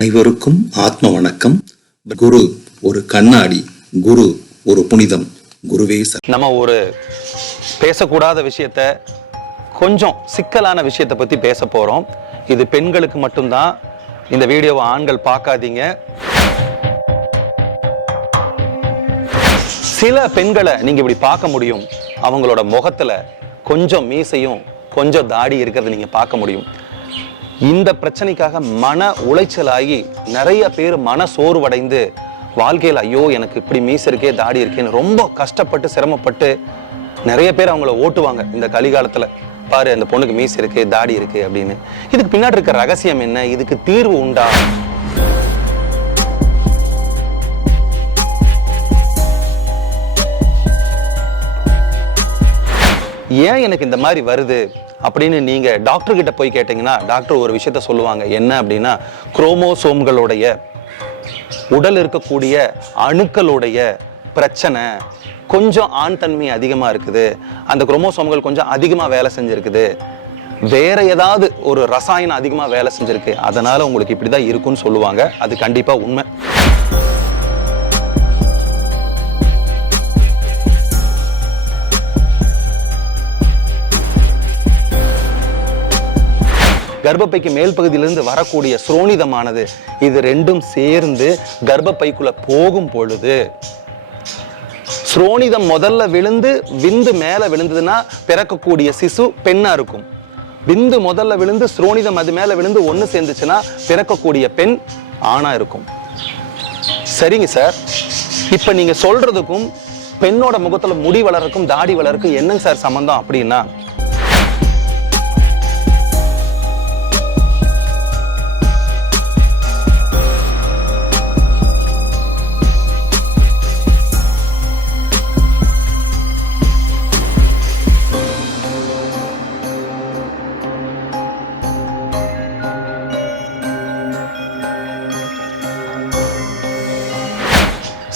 அனைவருக்கும் ஆத்ம வணக்கம். குரு ஒரு கண்ணாடி, குரு ஒரு புனிதம், குருவே நம்ம ஒரு பேசக்கூடாத விஷயத்த, கொஞ்சம் சிக்கலான விஷயத்தை பத்தி பேச போறோம். இது பெண்களுக்கு மட்டும்தான். இந்த வீடியோவை ஆண்கள் பார்க்காதீங்க. சில பெண்களை நீங்க இப்படி பார்க்க முடியும். அவங்களோட முகத்துல கொஞ்சம் மீசையும் கொஞ்சம் தாடி இருக்கிறத நீங்க பார்க்க முடியும். இந்த பிரச்சனைக்காக மன உளைச்சலாகி நிறைய பேர் மன சோர்வடைந்து வாழ்க்கையில் ஐயோ எனக்கு இப்படி மீசை இருக்கே தாடி இருக்கேன்னு ரொம்ப கஷ்டப்பட்டு சிரமப்பட்டு நிறைய பேர் அவங்கள ஓட்டுவாங்க. இந்த கலிகாலத்தில் பாரு அந்த பொண்ணுக்கு மீசை இருக்கு தாடி இருக்கு அப்படின்னு. இதுக்கு பின்னாடி இருக்க ரகசியம் என்ன? இதுக்கு தீர்வு உண்டா? ஏன் எனக்கு இந்த மாதிரி வருது அப்படின்னு நீங்க டாக்டர் கிட்ட போய் கேட்டீங்கன்னா டாக்டர் ஒரு விஷயத்த சொல்லுவாங்க. என்ன அப்படின்னா, குரோமோசோம்களுடைய உடல் இருக்கக்கூடிய அணுக்களுடைய பிரச்சனை கொஞ்சம் ஆண் தன்மை அதிகமா இருக்குது. அந்த குரோமோசோம்கள் கொஞ்சம் அதிகமா வேலை செஞ்சிருக்குது. வேற ஏதாவது ஒரு ரசாயனம் அதிகமா வேலை செஞ்சிருக்கு. அதனால உங்களுக்கு இப்படிதான் இருக்குன்னு சொல்லுவாங்க. அது கண்டிப்பா உண்மை. கர்ப்பப்பைக்கு மேல் பகுதியிலிருந்து வரக்கூடிய ஸ்ரோனிதமானது இது ரெண்டும் சேர்ந்து கர்ப்பப்பைக்குள்ள போகும் பொழுது ஸ்ரோனிதம் முதல்ல விழுந்து விந்து மேல விழுந்ததுன்னா பிறக்கக்கூடிய சிசு பெண்ணா இருக்கும். விந்து முதல்ல விழுந்து ஸ்ரோனிதம் அது மேல விழுந்து ஒண்ணு சேர்ந்துச்சுன்னா பிறக்கக்கூடிய பெண் ஆணா இருக்கும். சரிங்க சார், இப்ப நீங்க சொல்றதுக்கும் பெண்ணோட முகத்துல முடி வளர்க்கும் தாடி வளர்க்கும் என்னங்க சார் சம்பந்தம் அப்படின்னா,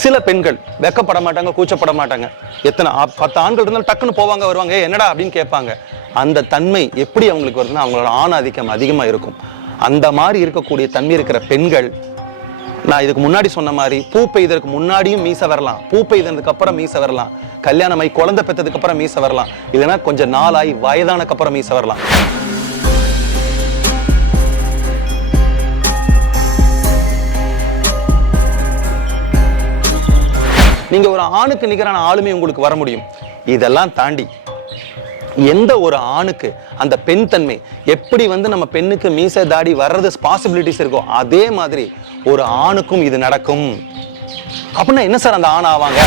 சில பெண்கள் வெக்கப்பட மாட்டாங்க, கூச்சப்பட மாட்டாங்க. எத்தனை 10 ஆண்கள் இருந்தாலும் டக்குன்னு போவாங்க வருவாங்க, என்னடா அப்படின்னு கேட்பாங்க. அந்த தன்மை எப்படி அவங்களுக்கு வருதுன்னா அவங்களோட ஆண் ஆதிக்கம் அதிகமா இருக்கும். அந்த மாதிரி இருக்கக்கூடிய தன்மை இருக்கிற பெண்கள், நான் இதுக்கு முன்னாடி சொன்ன மாதிரி பூ பெய்ததுக்கு முன்னாடியும் மீசை வரலாம், பூ பெய்ததுக்கு அப்புறம் மீசை வரலாம், கல்யாணமாய் குழந்தை பெற்றதுக்கு அப்புறம் மீசை வரலாம், இல்லைன்னா கொஞ்சம் நாளாய் வயதானக்கு அப்புறம் மீசை வரலாம். நீங்க ஒரு ஆணுக்கு நிகரான ஆளுமை உங்களுக்கு வர முடியும். இதெல்லாம் தாண்டி எந்த ஒரு ஆணுக்கு அந்த பெண் தன்மை எப்படி நம்ம பெண்ணுக்கு மீசை தாடி வர்றது பாசிபிலிட்டிஸ் இருக்கோ அதே மாதிரி ஒரு ஆணுக்கும் இது நடக்கும். அப்படின்னா என்ன சார் அந்த ஆண் ஆவாங்க?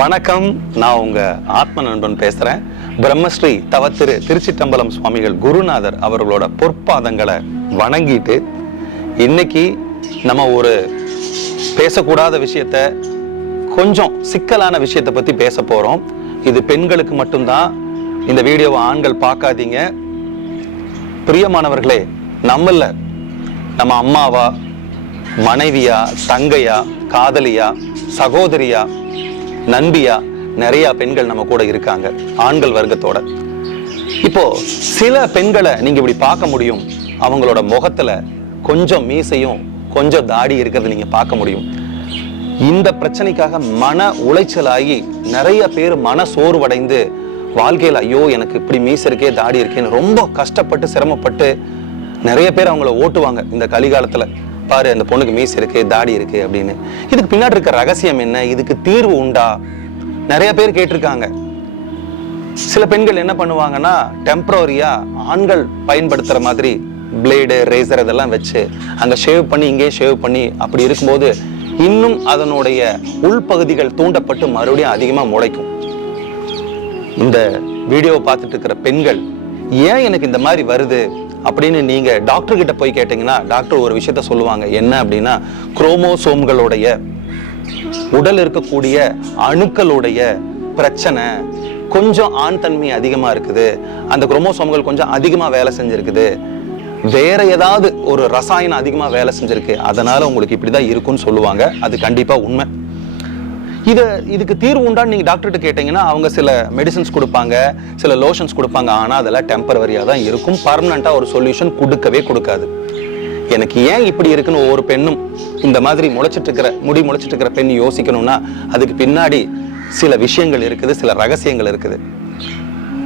வணக்கம், நான் உங்க ஆத்ம நண்பன் பேசுறேன். பிரம்மஸ்ரீ தவத்திரு திருச்சிட்டம்பலம் சுவாமிகள் குருநாதர் அவர்களோட பொற்பாதங்களை வணங்கிட்டு இன்னைக்கு நம்ம ஒரு பேசக்கூடாத விஷயத்த, கொஞ்சம் சிக்கலான விஷயத்தை பத்தி பேச போறோம். இது பெண்களுக்கு மட்டும்தான். இந்த வீடியோவை ஆண்கள் பார்க்காதீங்க. பிரியமானவர்களே, நம்மள நம்ம அம்மாவா, மனைவியா, தங்கையா, காதலியா, சகோதரியா, நண்பியா நிறைய பெண்கள் நம்ம கூட இருக்காங்க ஆண்கள் வர்க்கத்தோட. இப்போ சில பெண்களை நீங்க இப்படி பார்க்க முடியும். அவங்களோட முகத்துல கொஞ்சம் மீசையும் கொஞ்சம் தாடி இருக்கிறத நீங்க பார்க்க முடியும். இந்த பிரச்சனைக்காக மன உளைச்சலாகி நிறைய பேர் மன சோர்வடைந்து வாழ்க்கையில் ஐயோ எனக்கு இப்படி மீசை இருக்கே தாடி இருக்கேன்னு ரொம்ப கஷ்டப்பட்டு சிரமப்பட்டு நிறைய பேர் அவங்கள ஓட்டுவாங்க. இந்த கலிகாலத்துல பாரு அந்த பொண்ணுக்கு மீசை இருக்கு தாடி இருக்கு அப்படின்னு. இதுக்கு பின்னாடி இருக்க ரகசியம் என்ன? இதுக்கு தீர்வு உண்டா? நிறைய பேர் கேட்டிருக்காங்க. சில பெண்கள் என்ன பண்ணுவாங்கன்னா, டெம்பரரியா ஆண்கள் பயன்படுத்துற மாதிரி பிளேடு, ரேசர் இதெல்லாம் வச்சு அங்க ஷேவ் பண்ணி இங்கே ஷேவ் பண்ணி அப்படி இருக்கும்போது இன்னும் அதனுடைய உள்பகுதிகள் தூண்டப்பட்டு மறுபடியும் அதிகமா முளைக்கும். இந்த வீடியோவை பார்த்துட்டு இருக்கிற பெண்கள் ஏன் எனக்கு இந்த மாதிரி வருது அப்படின்னு நீங்க டாக்டர் கிட்ட போய் கேட்டீங்கன்னா டாக்டர் ஒரு விஷயத்த சொல்லுவாங்க. என்ன அப்படின்னா, குரோமோசோம்களுடைய உடல் இருக்கக்கூடிய அணுக்களுடைய பிரச்சனை கொஞ்சம் ஆண் தன்மை அதிகமா இருக்குது. அந்த குரோமோசோம்கள் கொஞ்சம் அதிகமா வேலை செஞ்சிருக்குது. வேற ஏதாவது ஒரு ரசாயனம் அதிகமா வேலை செஞ்சிருக்கு, அதனால உங்களுக்கு இப்படிதான் இருக்கும்னு சொல்லுவாங்க. அது கண்டிப்பா உண்மை. இதுக்கு தீர்வு உண்டான்னு நீங்க டாக்டர்கிட்ட கேட்டீங்கன்னா அவங்க சில மெடிசன்ஸ் கொடுப்பாங்க, சில லோஷன்ஸ் கொடுப்பாங்க. ஆனா அதெல்லாம் டெம்பரவரியா தான் இருக்கும். பர்மனண்டா ஒரு சொல்யூஷன் கொடுக்கவே கொடுக்காது. எனக்கு ஏன் இப்படி இருக்குன்னு ஒவ்வொரு பெண்ணும் இந்த மாதிரி முடி முளைச்சிட்டு இருக்கிற பெண் யோசிக்கணும்னா அதுக்கு பின்னாடி சில விஷயங்கள் இருக்குது, சில ரகசியங்கள் இருக்குது.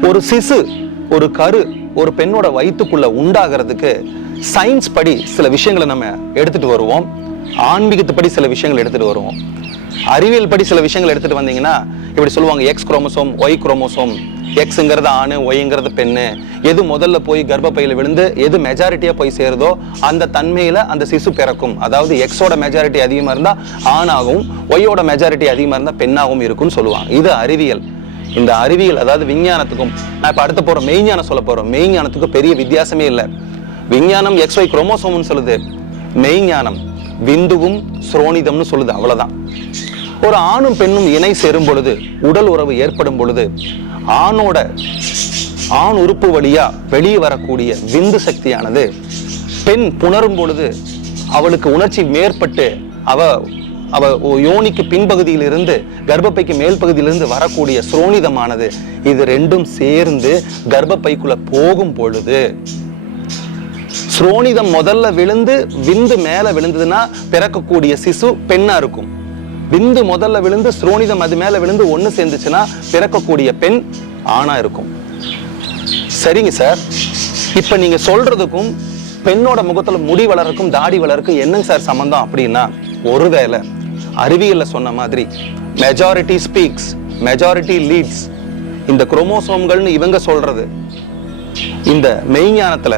ஒரு சிசு, ஒரு கரு ஒரு பெண்ணோட வயிற்றுக்குள்ள உண்டாகிறதுக்கு சயின்ஸ் படி சில விஷயங்களை நம்ம எடுத்துட்டு வருவோம், ஆன்மீகத்துப்படி சில விஷயங்கள் எடுத்துட்டு வருவோம், அறிவியல் படி சில விஷயங்கள் எடுத்துட்டு வந்தீங்கன்னா இப்படி சொல்லுவாங்க, எக்ஸ் குரோமோசோம், ஒய் குரோமோசோம். எக்ஸுங்கிறது ஆணு, ஒய்ங்கிறது பெண்ணு. எது முதல்ல போய் கர்ப்பப்பையில விழுந்து எது மெஜாரிட்டியா போய் சேருதோ அந்த தன்மையில அந்த சிசு பிறக்கும். அதாவது எக்ஸோட மெஜாரிட்டி அதிகமா இருந்தா ஆணாகவும், ஒய்யோட மெஜாரிட்டி அதிகமா இருந்தா பெண்ணாகவும் இருக்கும்னு சொல்லுவாங்க. இது அறிவியல். இந்த அறிவியல் அதாவது விஞ்ஞானத்துக்கும், நான் இப்ப அடுத்த போறோம் மெய்ஞானம் சொல்ல போறோம், மெய்ஞானத்துக்கும் பெரிய வித்தியாசமே இல்லை. விஞ்ஞானம் எக்ஸ் ஒய் குரோமோசோம்னு சொல்லுது, மெய்ஞானம் விந்துவும் ஸ்ரோனிதம்னு சொல்லுது, அவ்வளவுதான். ஒரு ஆணும் பெண்ணும் இணை சேரும் பொழுது, உடல் உறவு ஏற்படும் பொழுது, ஆண் உறுப்பு வழியா வெளியே வரக்கூடிய விந்து சக்தியானது பெண் புணரும் பொழுது அவளுக்கு உணர்ச்சி மேற்பட்டு அவ யோனிக்கு பின்பகுதியில் இருந்து கர்ப்பப்பைக்கு மேல் பகுதியிலிருந்து வரக்கூடிய ஸ்ரோனிதமானது இது ரெண்டும் சேர்ந்து கர்ப்பப்பைக்குள்ள போகும் பொழுது, ஸ்ரோனிதம் முதல்ல விழுந்து விந்து மேல விழுந்ததுன்னா பிறக்கக்கூடிய சிசு பெண்ணா இருக்கும். விந்து முதல்ல விழுந்து ஸ்ரோனிதம் அது மேல விழுந்து ஒண்ணு சேர்ந்துச்சுன்னா பிறக்கக்கூடிய பெண் ஆணா இருக்கும். சரிங்க சார், இப்ப நீங்க சொல்றதுக்கும் பெண்ணோட முகத்துல முடி வளர்க்கும் தாடி வளர்க்கும் என்னங்க சார் சம்பந்தம் அப்படின்னா, ஒருவேளை அறிவியல்ல சொன்ன மாதிரி மெஜாரிட்டி ஸ்பீக்ஸ், மெஜாரிட்டி லீட்ஸ், இந்த குரோமோசோம்கள்னு இவங்க சொல்றது, இந்த மெய்ஞானத்துல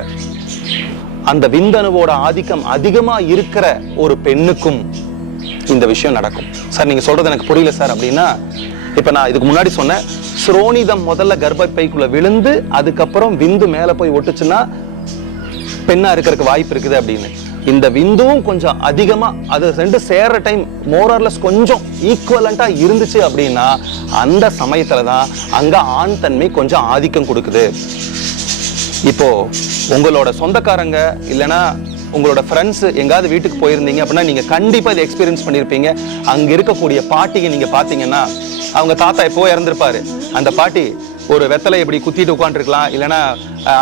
அந்த விந்தணுவோட ஆதிக்கம் அதிகமா இருக்கிற ஒரு பெண்ணுக்கும் இந்த விஷயம் நடக்கும். சார் நீங்க சொல்றது எனக்கு புரியல சார் அப்படின்னா, இப்ப நான் இதுக்கு முன்னாடி சொன்னேன், ஸ்ரோனிதம் முதல்ல கர்ப்பப்பைக்குள்ள விழுந்து அதுக்கப்புறம் விந்து மேல போய் ஒட்டுச்சுன்னா பெண்ணா இருக்கிறதுக்கு வாய்ப்பு இருக்குது அப்படின்னு. இந்த விந்துவும் கொஞ்சம் அதிகமா அது ரெண்டு சேர்ற டைம் மோரர்லெஸ் கொஞ்சம் ஈக்குவலண்டா இருந்துச்சு அப்படின்னா அந்த சமயத்துலதான் அங்க ஆண் தன்மை கொஞ்சம் ஆதிக்கம் கொடுக்குது. இப்போ உங்களோட சொந்தக்காரங்க இல்லைன்னா உங்களோட ஃப்ரெண்ட்ஸ் எங்காவது வீட்டுக்கு போயிருந்தீங்க அப்படின்னா நீங்க கண்டிப்பா இதை எக்ஸ்பீரியன்ஸ் பண்ணிருப்பீங்க. அங்க இருக்கக்கூடிய பாட்டிங்க நீங்க பாத்தீங்கன்னா அவங்க தாத்தா எப்போ இறந்திருப்பாரு, அந்த பாட்டி ஒரு வெத்தலை இப்படி குத்திட்டு உட்காந்துருக்கலாம், இல்லைன்னா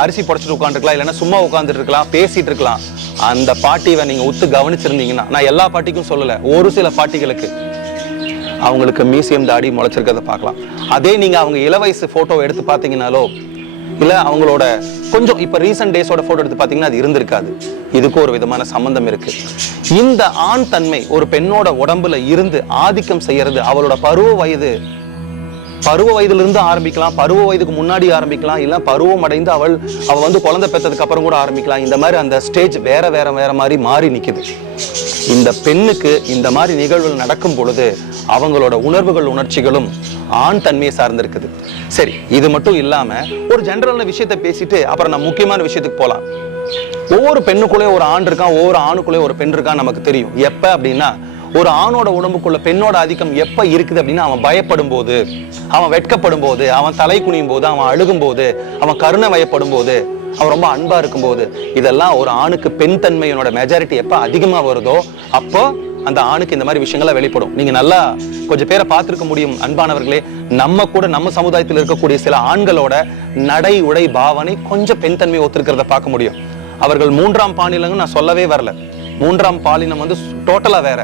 அரிசி புடைச்சிட்டு உட்காந்துருக்கலாம், இல்லைன்னா சும்மா உட்காந்துட்டு இருக்கலாம், பேசிட்டு இருக்கலாம். அந்த பாட்டியை நீங்க உத்து கவனிச்சிருந்தீங்கன்னா, நான் எல்லா பாட்டிக்கும் சொல்லல, ஒரு சில பாட்டிகளுக்கு அவங்களுக்கு மியூசியம் தாடி முளைச்சிருக்கிறத பார்க்கலாம். அதே நீங்க அவங்க இளவயசு போட்டோ எடுத்து பாத்தீங்கன்னாலோ இல்ல அவங்களோட கொஞ்சம் இப்ப ரீசன்ட் டேஸோட போட்டோ எடுத்து பாத்தீங்கன்னா அது இருந்திருக்காது. இதுக்கு ஒரு விதமான சம்பந்தம் இருக்கு. இந்த ஆண் தன்மை ஒரு பெண்ணோட உடம்புல இருந்து ஆதிக்கம் செய்யறது அவளோட பருவ வயதுல இருந்து ஆரம்பிக்கலாம், பருவ வயதுக்கு முன்னாடி ஆரம்பிக்கலாம், இல்ல பருவம் அடைந்து அவ குழந்தை பெற்றதுக்கு அப்புறம் கூட ஆரம்பிக்கலாம். இந்த மாதிரி அந்த ஸ்டேஜ் வேற மாதிரி மாறி நிக்குது. இந்த பெண்ணுக்கு இந்த மாதிரி நிகழ்வுகள் நடக்கும் பொழுது அவங்களோட உணர்வுகள் உணர்ச்சிகளும் ஆண் தன்மையை சார்ந்திருக்குது. சரி, இது மட்டும் இல்லாம ஒரு ஜெனரலான விஷயத்தை பேசிட்டு அப்புறம் நான் முக்கியமான விஷயத்துக்கு போலாம். ஒவ்வொரு பெண்ணுக்குள்ளே ஒரு ஆண் இருக்கான், ஒவ்வொரு ஆணுக்குள்ளே ஒரு பெண் இருக்கான்னு நமக்கு தெரியும். எப்ப அப்படின்னா, ஒரு ஆணோட உடம்புக்குள்ள பெண்ணோட ஆதிக்கம் எப்ப இருக்குது அப்படின்னா, அவன் பயப்படும் போது, அவன் வெட்கப்படும் போது, அவன் தலை குனியும் போது, அவன் அழுகும் போது, அவன் கருணை வயப்படும் போது, அவன் ரொம்ப அன்பா இருக்கும் போது, இதெல்லாம் ஒரு ஆணுக்கு பெண் தன்மையோட மெஜாரிட்டி எப்ப அதிகமா வருதோ அப்போ அந்த ஆணுக்கு இந்த மாதிரி விஷயங்கள்லாம் வெளிப்படும். நீங்க நல்லா கொஞ்சம் பேரை பார்த்திருக்க முடியும் அன்பானவர்களே. நம்ம சமுதாயத்தில் இருக்கக்கூடிய சில ஆண்களோட நடை உடை பாவனை கொஞ்சம் பெண் தன்மையை ஒத்திருக்கிறத பார்க்க முடியும். அவர்கள் மூன்றாம் பாலினம் நான் சொல்லவே வரல, மூன்றாம் பாலினம் டோட்டலா வேற.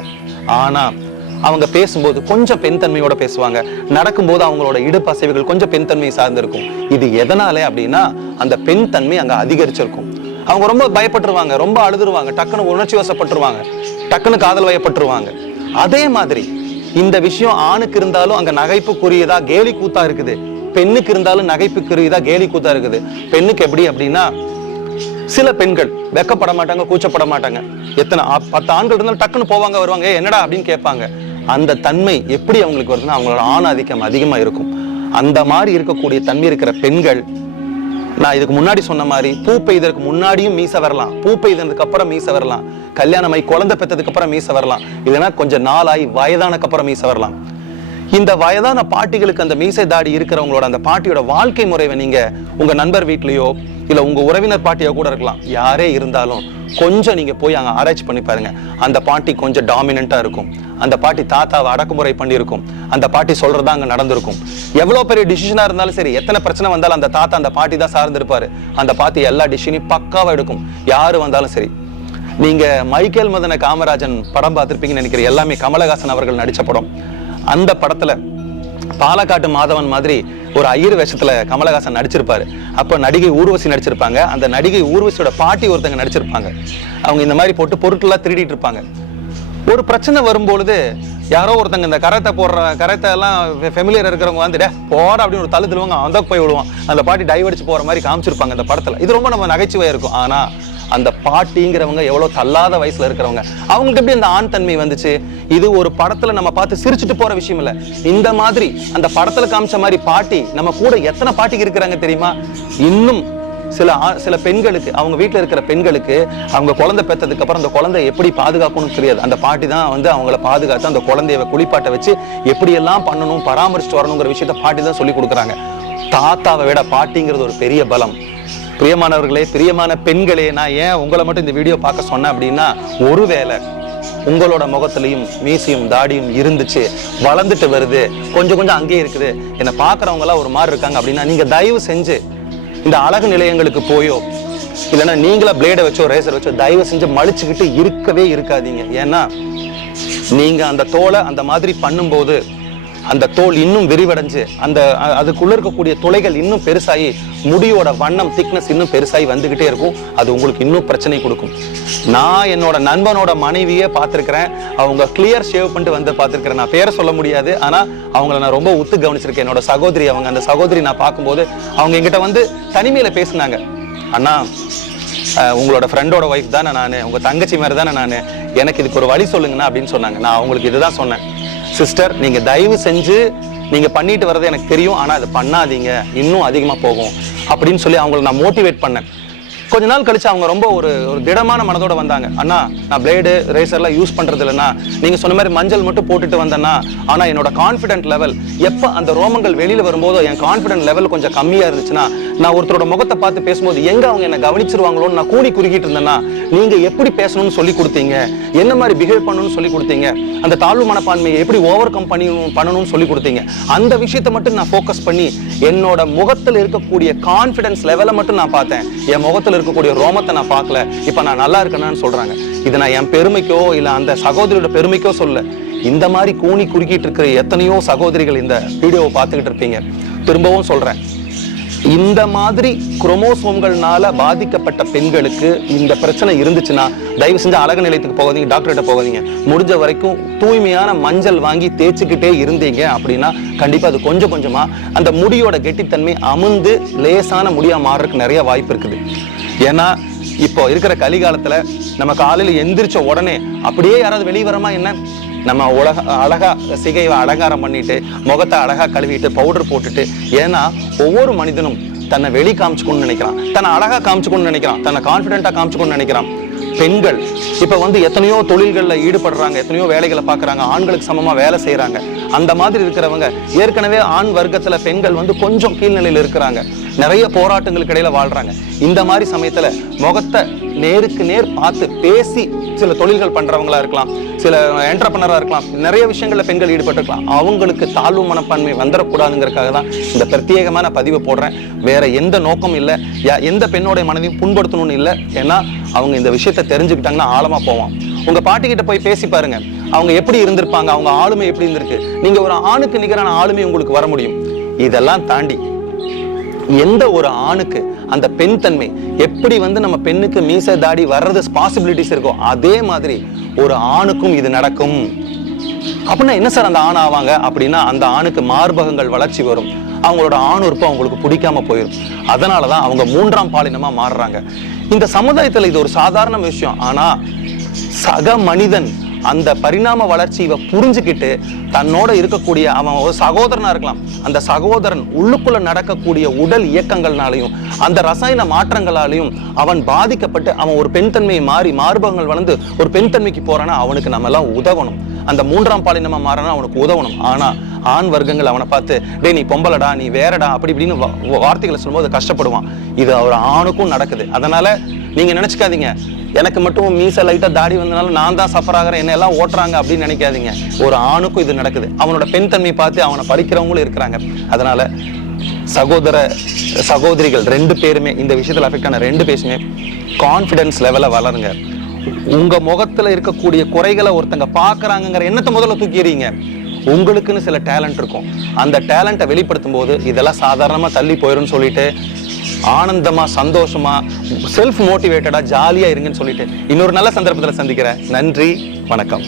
ஆனா அவங்க பேசும்போது கொஞ்சம் பெண் தன்மையோட பேசுவாங்க, நடக்கும்போது அவங்களோட இடுப்பு அசைவுகள் கொஞ்சம் பெண் தன்மையை சார்ந்திருக்கும். இது எதனால அப்படின்னா, அந்த பெண் தன்மை அங்க அதிகரிச்சிருக்கும். அவங்க ரொம்ப பயப்பட்டுருவாங்க, ரொம்ப அழுதுருவாங்க, டக்குன்னு உணர்ச்சி வசப்பட்டுருவாங்க, டக்குன்னு காதல் வயப்பட்டுருவாங்க. அதே மாதிரி இந்த விஷயம் ஆணுக்கு இருந்தாலும் அங்க நகைப்புக்குரியதா கேலி கூத்தா இருக்குது, பெண்ணுக்கு இருந்தாலும் நகைப்புக்குரியதா கேலி கூத்தா இருக்குது. பெண்ணுக்கு எப்படி அப்படின்னா, சில பெண்கள் வெக்கப்பட மாட்டாங்க, கூச்சப்பட மாட்டாங்க. எத்தனை 10 ஆண்கள் இருந்தாலும் டக்குன்னு போவாங்க வருவாங்க, என்னடா அப்படின்னு கேட்பாங்க. அந்த தன்மை எப்படி அவங்களுக்கு வருதுன்னா, அவங்களோட ஆண் ஆதிக்கம் அதிகமா இருக்கும். அந்த மாதிரி இருக்கக்கூடிய தன்மை இருக்கிற பெண்கள், நான் இதுக்கு முன்னாடி சொன்ன மாதிரி பூ பெய்தற்கு முன்னாடியும் மீசை வரலாம், பூ பெய்ததுக்கு அப்புறம் மீசை வரலாம், கல்யாணமாய் குழந்தை பெற்றதுக்கு அப்புறம் மீசை வரலாம், இல்லைன்னா கொஞ்சம் நாளாய் வயதானக்கு அப்புறம் மீசை வரலாம். இந்த வயதான பாட்டிகளுக்கு அந்த மீசை தாடி இருக்கிறவங்களோட அந்த பாட்டியோட வாழ்க்கை முறைவை நீங்க உங்க நண்பர் வீட்லயோ இல்ல உங்க உறவினர் பாட்டியா கூட இருக்கலாம். யாரே இருந்தாலும் கொஞ்சம் நீங்க போய் அங்க ஆராய்ச்சி பண்ணி பாருங்க. அந்த பாட்டி கொஞ்சம் டாமினண்டா இருக்கும். அந்த பாட்டி தாத்தாவை அடக்குமுறை பண்ணியிருக்கும். அந்த பாட்டி சொல்றதா அங்க நடந்திருக்கும். எவ்வளவு பெரிய டிசிஷனா இருந்தாலும் சரி, எத்தனை பிரச்சனை வந்தாலும் அந்த தாத்தா அந்த பாட்டி தான் சார்ந்திருப்பாரு. அந்த பாட்டி எல்லா டிசிஷனையும் பக்காவா எடுக்கும், யாரு வந்தாலும் சரி. நீங்க மைக்கேல் மதன காமராஜன் படம் பார்த்திருப்பீங்கன்னு நினைக்கிறேன். எல்லாமே கமலஹாசன் அவர்கள் நடிச்ச படம். அந்த படத்துல பாலக்காட்டு மாதவன் மாதிரி ஒரு ஐயர் வேஷத்துல கமலஹாசன் நடிச்சிருப்பாரு. அப்ப நடிகை ஊர்வசி நடிச்சிருப்பாங்க. அந்த நடிகை ஊர்வசியோட பாட்டி ஒருத்தங்க நடிச்சிருப்பாங்க. அவங்க இந்த மாதிரி போட்டு பொருட்கள்லாம் திருடிட்டு இருப்பாங்க. ஒரு பிரச்சனை வரும்பொழுது யாரோ ஒருத்தங்க இந்த கரத்தை எல்லாம் ஃபெமிலியர் இருக்கிறவங்க வந்துட்டு போற அப்படின்னு ஒரு தள்ளு தள்ளுவாங்க, அந்த போய் விடுவான். அந்த பாட்டி டைவடிச்சு போற மாதிரி காமிச்சிருப்பாங்க அந்த படத்துல. இது ரொம்ப நம்ம நகைச்சுவையா இருக்கும். ஆனா அந்த பாட்டிங்கிறவங்க எவ்வளவு தள்ளாத வயசுல இருக்கிறவங்க, அவங்களுக்கு எப்படி அந்த ஆண் தன்மை வந்துச்சு? இது ஒரு படத்துல நம்ம பார்த்து சிரிச்சுட்டு போற விஷயம் இல்ல. இந்த மாதிரி அந்த படத்துல காமிச்ச மாதிரி பாட்டி நம்ம கூட எத்தனை பாட்டிக்கு இருக்கிறாங்க தெரியுமா? இன்னும் சில பெண்களுக்கு, அவங்க வீட்டுல இருக்கிற பெண்களுக்கு அவங்க குழந்தை பெற்றதுக்கு அப்புறம் அந்த குழந்தை எப்படி பாதுகாக்கணும்னு தெரியாது. அந்த பாட்டி தான் வந்து அவங்கள பாதுகாத்து அந்த குழந்தைய குளிப்பாட்ட வச்சு எப்படி எல்லாம் பண்ணணும், பராமரிச்சுட்டு வரணுங்கிற விஷயத்த பாட்டி தான் சொல்லி கொடுக்குறாங்க. தாத்தாவை விட பாட்டிங்கிறது ஒரு பெரிய பலம். பிரியமானவர்களே, பிரியமான பெண்களே, நான் ஏன் உங்களை மட்டும் இந்த வீடியோ பார்க்க சொன்னேன் அப்படின்னா, ஒருவேளை உங்களோட முகத்திலையும் மீசையும் தாடியும் இருந்துச்சு, வளர்ந்துட்டு வருது, கொஞ்சம் கொஞ்சம் அங்கேயே இருக்குது, என்னை பார்க்குறவங்க எல்லாம் ஒரு மாதிரி இருக்காங்க அப்படின்னா, நீங்க தயவு செஞ்சு இந்த அழகு நிலையங்களுக்கு போயோ இல்லைன்னா நீங்களா பிளேடை வச்சோ ரேசர் வச்சோ தயவு செஞ்சு மலிச்சுக்கிட்டு இருக்கவே இருக்காதீங்க. ஏன்னா நீங்க அந்த தோலை அந்த மாதிரி பண்ணும்போது அந்த தோல் இன்னும் விரிவடைஞ்சு அதுக்குள்ள இருக்கக்கூடிய துளைகள் இன்னும் பெருசாகி முடியோட வண்ணம் திக்னஸ் இன்னும் பெருசாகி வந்துகிட்டே இருக்கும். அது உங்களுக்கு இன்னும் பிரச்சனை கொடுக்கும். நான் என்னோட நண்பனோட மனைவியே பார்த்துருக்கிறேன். அவங்க கிளியர் ஷேவ் பண்ணிட்டு வந்து பார்த்துருக்கிறேன். நான் பேரை சொல்ல முடியாது, ஆனா அவங்கள நான் ரொம்ப உத்து கவனிச்சிருக்கேன். என்னோட சகோதரி அவங்க, அந்த சகோதரி நான் பார்க்கும்போது அவங்க என்கிட்ட வந்து தனிமையில பேசினாங்க. அண்ணா, உங்களோட ஃப்ரெண்டோட ஒய்ஃப் தானே நான், உங்க தங்கச்சி மாதிரி தானே நான், எனக்கு இதுக்கு ஒரு வழி சொல்லுங்கண்ணா அப்படின்னு சொன்னாங்க. நான் அவங்களுக்கு இதுதான் சொன்னேன், சிஸ்டர் நீங்க தயவு செஞ்சு நீங்க பண்ணிட்டு வர்றது எனக்கு தெரியும், ஆனா அதை பண்ணாதீங்க, இன்னும் அதிகமா போகும் அப்படின்னு சொல்லி அவங்களை நான் மோட்டிவேட் பண்ணேன். கொஞ்ச நாள் கழிச்சு அவங்க ரொம்ப ஒரு திடமான மனதோட வந்தாங்க. அண்ணா, நான் பிளேடு ரேசர்லாம் யூஸ் பண்றது இல்லைன்னா, நீங்க சொன்ன மாதிரி மஞ்சள் மட்டும் போட்டுட்டு வந்தேன்னா, ஆனா என்னோட கான்ஃபிடென்ட் லெவல் எப்ப அந்த ரோமங்கள் வெளியில வரும்போதோ என் கான்ஃபிடென்ட் லெவல் கொஞ்சம் கம்மியா இருந்துச்சுன்னா, நான் ஒருத்தரோட முகத்தை பார்த்து பேசும்போது எங்க அவங்க என்ன கவனிச்சிருவாங்களோன்னு நான் கூடி குறுக்கிட்டு இருந்தேன்னா, நீங்க எப்படி பேசணும்னு சொல்லி கொடுத்தீங்க, என்ன மாதிரி பிஹேவ் பண்ணணும்னு சொல்லி கொடுத்தீங்க, அந்த தாழ்வு மனப்பான்மையை எப்படி ஓவர் கம் பண்ணணும்னு சொல்லி கொடுத்தீங்க. அந்த விஷயத்தை மட்டும் நான் ஃபோக்கஸ் பண்ணி என்னோட முகத்தில் இருக்கக்கூடிய கான்ஃபிடன்ஸ் லெவலை மட்டும் நான் பார்த்தேன். என் முகத்தில் இருக்கக்கூடிய ரோமத்தை நான் பார்க்கல. இப்ப நான் நல்லா இருக்கேன்னு சொல்றாங்க. இது நான் என் பெருமைக்கோ இல்ல அந்த சகோதரியோட பெருமைக்கோ சொல்ல. இந்த மாதிரி கூனி குறுக்கிட்டு இருக்கிற எத்தனையோ சகோதரிகள் இந்த வீடியோவை பார்த்துக்கிட்டு இருப்பீங்க. திரும்பவும் சொல்றேன், இந்த மாதிரி குரோமோசோம்கள்னால பாதிக்கப்பட்ட பெண்களுக்கு இந்த பிரச்சனை இருந்துச்சுன்னா தயவு செஞ்சு அழகு நிலையத்துக்கு போகாதீங்க, டாக்டர்கிட்ட போகாதீங்க. முடிஞ்ச வரைக்கும் தூய்மையான மஞ்சள் வாங்கி தேய்ச்சிக்கிட்டே இருந்தீங்க அப்படின்னா கண்டிப்பா அது கொஞ்சம் கொஞ்சமா அந்த முடியோட கெட்டித்தன்மை அமுந்து லேசான முடியா மாறுறதுக்கு நிறைய வாய்ப்பு இருக்குது. ஏன்னா இப்போ இருக்கிற கலிகாலத்துல நம்ம காலையில எந்திரிச்ச உடனே அப்படியே யாராவது வெளியே வரமா என்ன, நம்ம அழகா சிகையை அலங்காரம் பண்ணிட்டு முகத்தை அழகா கழுவிட்டு பவுடர் போட்டுட்டு, ஏன்னா ஒவ்வொரு மனிதனும் தன்னை வெளி காமிச்சுக்கணும்னு நினைக்கிறான், தன்னை அழகா காமிச்சுக்கணும்னு நினைக்கிறான், தன்னை கான்ஃபிடென்ட்டா காமிச்சுக்கணும்னு நினைக்கிறான். பெண்கள் இப்ப வந்து எத்தனையோ தொழில்கள்ல ஈடுபடுறாங்க, எத்தனையோ வேலைகளை பார்க்கறாங்க, ஆண்களுக்கு சமமா வேலை செய்யறாங்க. அந்த மாதிரி இருக்கிறவங்க ஏற்கனவே ஆண் வர்க்கத்துல பெண்கள் வந்து கொஞ்சம் கீழ்நிலையில இருக்கிறாங்க, நிறைய போராட்டங்களுக்கு இடையில வாழ்றாங்க. இந்த மாதிரி சமயத்துல முகத்தை நேருக்கு நேர் பார்த்து பேசி சில தொழில்கள் பண்றவங்களா இருக்கலாம், சில என்டர்பிரனரா இருக்கலாம், நிறைய விஷயங்கள்ல பெண்கள் ஈடுபட்டிருக்கலாம். அவங்களுக்கு தாழ்வு மனப்பான்மை வந்துடக்கூடாதுங்கிறதுக்காக தான் இந்த பிரத்யேகமான பதிவை போடுறேன். வேற எந்த நோக்கம் இல்லை, எந்த பெண்ணோட மனதையும் புண்படுத்தணும்னு இல்லை. ஏன்னா அவங்க இந்த விஷயத்தை தெரிஞ்சுக்கிட்டாங்கன்னா ஆழமா போவான். உங்க பாட்டிக்கிட்ட போய் பேசி பாருங்க, அவங்க எப்படி இருந்திருப்பாங்க, அவங்க ஆளுமை எப்படி இருந்திருக்கு. நீங்க ஒரு ஆணுக்கு நிகரான ஆளுமை உங்களுக்கு வர முடியும். இதெல்லாம் தாண்டி எந்த ஒரு ஆணுக்கு அந்த பெண் தன்மை எப்படி வந்து நம்ம பெண்ணுக்கு மீசை தாடி வர்றது பாசிபிலிட்டிஸ் இருக்கோ, அதே மாதிரி ஒரு ஆணுக்கும் இது நடக்கும். அப்படின்னா என்ன சார் அந்த ஆண் ஆவாங்க அப்படின்னா, அந்த ஆணுக்கு மார்பகங்கள் வளர்ச்சி வரும், அவங்களோட ஆணுறுப்பு அவங்களுக்கு பிடிக்காம போயிடும். அதனாலதான் அவங்க மூன்றாம் பாலினமா மாறுறாங்க. இந்த சமுதாயத்துல இது ஒரு சாதாரண விஷயம். ஆனா சக மனிதன் அந்த பரிணாம வளர்ச்சி இவ புரிஞ்சுக்கிட்டு தன்னோட இருக்கக்கூடிய அவன் ஒரு சகோதரனா இருக்கலாம், அந்த சகோதரன் உள்ளுக்குள்ள நடக்கக்கூடிய உடல் இயக்கங்கள்னாலையும் அந்த ரசாயன மாற்றங்களாலையும் அவன் பாதிக்கப்பட்டு அவன் ஒரு பெண் தன்மையை மாறி மார்பகங்கள் வளர்ந்து ஒரு பெண் தன்மைக்கு போறானா அவனுக்கு நம்ம எல்லாம் உதவணும். அந்த மூன்றாம் பாலினமா மாறனா அவனுக்கு உதவணும். ஆனா ஆண் வர்க்கங்கள் அவனை பார்த்து டே நீ பொம்பலடா, நீ வேறடா, அப்படி இப்படின்னு வார்த்தைகளை சொல்லும்போது கஷ்டப்படுவான். இது அவர் ஆணுக்கும் நடக்குது. அதனால நீங்க நினைச்சுக்காதீங்க எனக்கு மட்டும் மீச லைட்டா தாடி வந்தனால நான் தான் சஃபர் ஆகிறேன், என்ன எல்லாம் ஓட்டுறாங்க அப்படின்னு நினைக்காதீங்க. ஒரு ஆணுக்கும் இது நடக்குது. அவனோட பெண் தன்மை பார்த்து அவனை பறிக்கிறவங்களும் இருக்கிறாங்க. அதனால சகோதர சகோதரிகள் 2 பேருமே இந்த விஷயத்துல அஃபெக்ட் ஆன 2 பேருமே கான்ஃபிடன்ஸ் லெவல வளருங்க. உங்க முகத்துல இருக்கக்கூடிய குறைகளை ஒருத்தங்க பாக்குறாங்கிற எண்ணத்தை முதல்ல தூக்கிடுறீங்க. உங்களுக்குன்னு சில டேலண்ட் இருக்கும். அந்த டேலண்ட்டை வெளிப்படுத்தும் போது இதெல்லாம் சாதாரணமா தள்ளி போயிடும் சொல்லிட்டு ஆனந்தமா சந்தோஷமா செல்ஃப் மோட்டிவேட்டடா ஜாலியா இருங்கன்னு சொல்லிட்டு இன்னொரு நல்ல சந்தர்ப்பத்துல சந்திக்கிறேன். நன்றி, வணக்கம்.